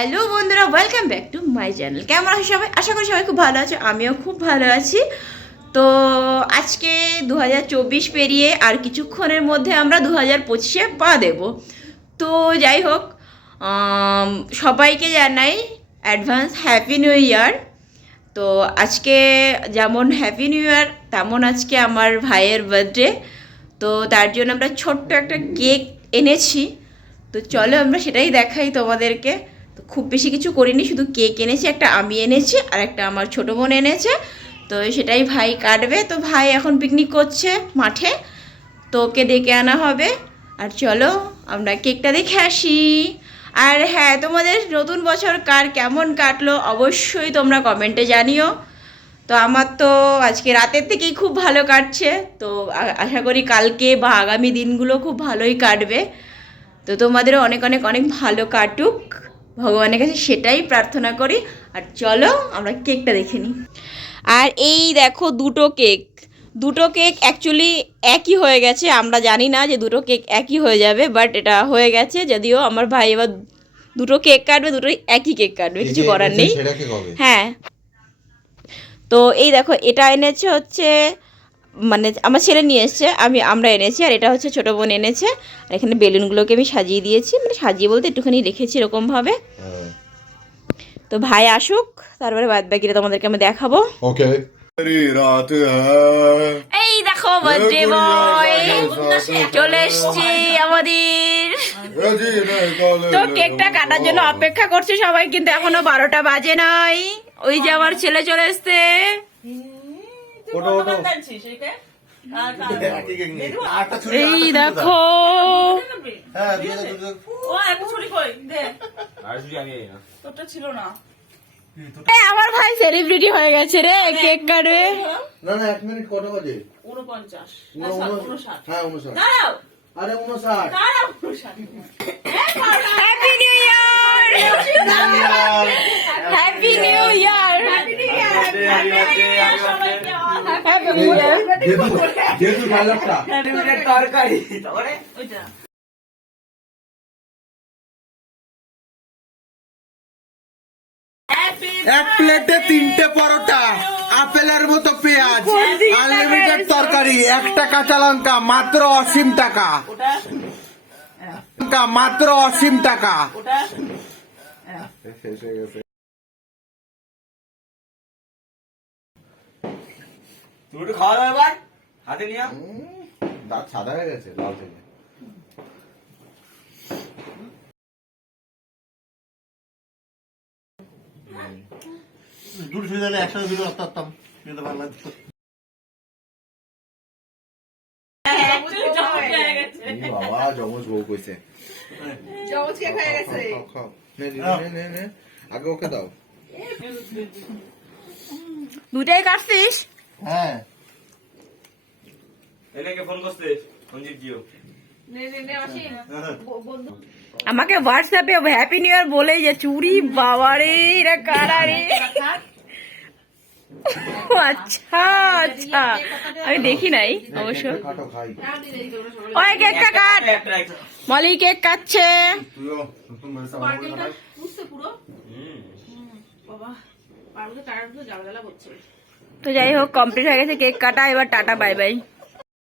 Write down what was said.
Hello বন্ধুরা, welcome back to my channel. কেমন আছো সবাই? আশা করি সবাই খুব ভালো আছো, আমিও খুব ভালো আছি। তো আজকে 2024 পেরিয়ে আর কিছুক্ষণের মধ্যে আমরা 2025-এ পা দেব। তো যাই হোক, সবাইকে জানাই অ্যাডভান্স হ্যাপি নিউ ইয়ার। তো আজকে যেমন হ্যাপি নিউ ইয়ার, তেমন আজকে আমার ভাইয়ের বার্থডে। তো তার জন্য আমরা ছোট্ট একটা কেক এনেছি। তো চলো আমরা সেটাই দেখাই তোমাদেরকে। তো খুব বেশি কিছু করিনি, শুধু কেক এনেছি, একটা আমি এনেছি আর একটা আমার ছোটো বোন এনেছে। তো সেটাই ভাই কাটবে। তো ভাই এখন পিকনিক করছে মাঠে, তো ওকে ডেকে আনা হবে। আর চলো আমরা কেকটা দেখে আসি। আর হ্যাঁ, তোমাদের নতুন বছর কার কেমন কাটলো অবশ্যই তোমরা কমেন্টে জানিও। তো আমার তো আজকে রাতের থেকেই খুব ভালো কাটছে। তো আশা করি কালকে বা আগামী দিনগুলো খুব ভালোই কাটবে। তো তোমাদেরও অনেক অনেক অনেক ভালো কাটুক, ভগবানের কাছে সেটাই প্রার্থনা করি। আর চলো আমরা কেকটা দেখে নিই। আর এই দেখো দুটো কেক অ্যাকচুয়ালি একই হয়ে গেছে। আমরা জানি না যে দুটো কেক একই হয়ে যাবে, বাট এটা হয়ে গেছে। যদিও আমার ভাই এবার দুটো কেক কাটবে, দুটোই একই কেক কাটবে, কিছু করার নেই। হ্যাঁ, তো এই দেখো এটা এনেছে হচ্ছে, মানে আমার ছেলে নিয়ে এসছে, আমরা এনেছি। আর এটা হচ্ছে ছোটো বোন এনেছে। আর এখানে বেলুনগুলোকে আমি সাজিয়ে দিয়েছি, মানে সাজিয়ে বলতে একটুখানি রেখেছি এরকমভাবে। তো ভাই আসুক, তারপরে বাদ বাকিটা তোমাদেরকে আমি দেখাবো। ওকে। এই দেখো বার্থডে বয় চলে এসছি আমাদের। তো কেকটা কাটার জন্য অপেক্ষা করছে সবাই, কিন্তু এখনো 12টা বাজে নাই। ওই যে আমার ছেলে চলে এসছে। এই দেখো, আমার ভাই সেলিব্রিটি হয়ে গেছে রে, কেক কাটবে। না না, 1 মিনিট কটা বাজে? 49 হ্যাঁ 59। আরে 59। Happy new year, happy new year, happy new year. যেহেতু ডায়লগটা তরকারি এক প্লেটে 3টে পরোটা, আপেলের মতো পেঁয়াজ, আনলিমিটেড তরকারি, একটা কাঁচা লঙ্কা, মাত্র 80 টাকা। মাত্র 80 টাকা। শেষ হয়ে গেছে। তুমি একটু খাওয়া দাওয়া এবার হাতে নিয়ে দাঁত সাদা হয়ে গেছে লাল থেকে। দুটো সুবিধা হলে একসাথে দুটো রাখতাম, কিন্তু ভালো লাগতো। বাবা জমজ বউ কইছে। খাও। নে। আগে ওকে দাও। দুটাই কাটছিস? হ্যাঁ, এটাকে ফোন করতে সঞ্জীব জিও আমাকে হোয়াটসঅ্যাপে হ্যাপি নিউ ইয়ার বলেই যে চুরি বাবারে, এরা কারা রে? আচ্ছা আচ্ছা, আমি দেখি নাই অবশ্য। কাটো খাই। ওই কেকটা কাট, মলি কেক কাটছে। তুইও নতুন বয়সে আমার কাটা। তো যাই হোক, কমপ্লিট হয়ে গেছে কেক কাটা, এবার টাটা বাই বাই।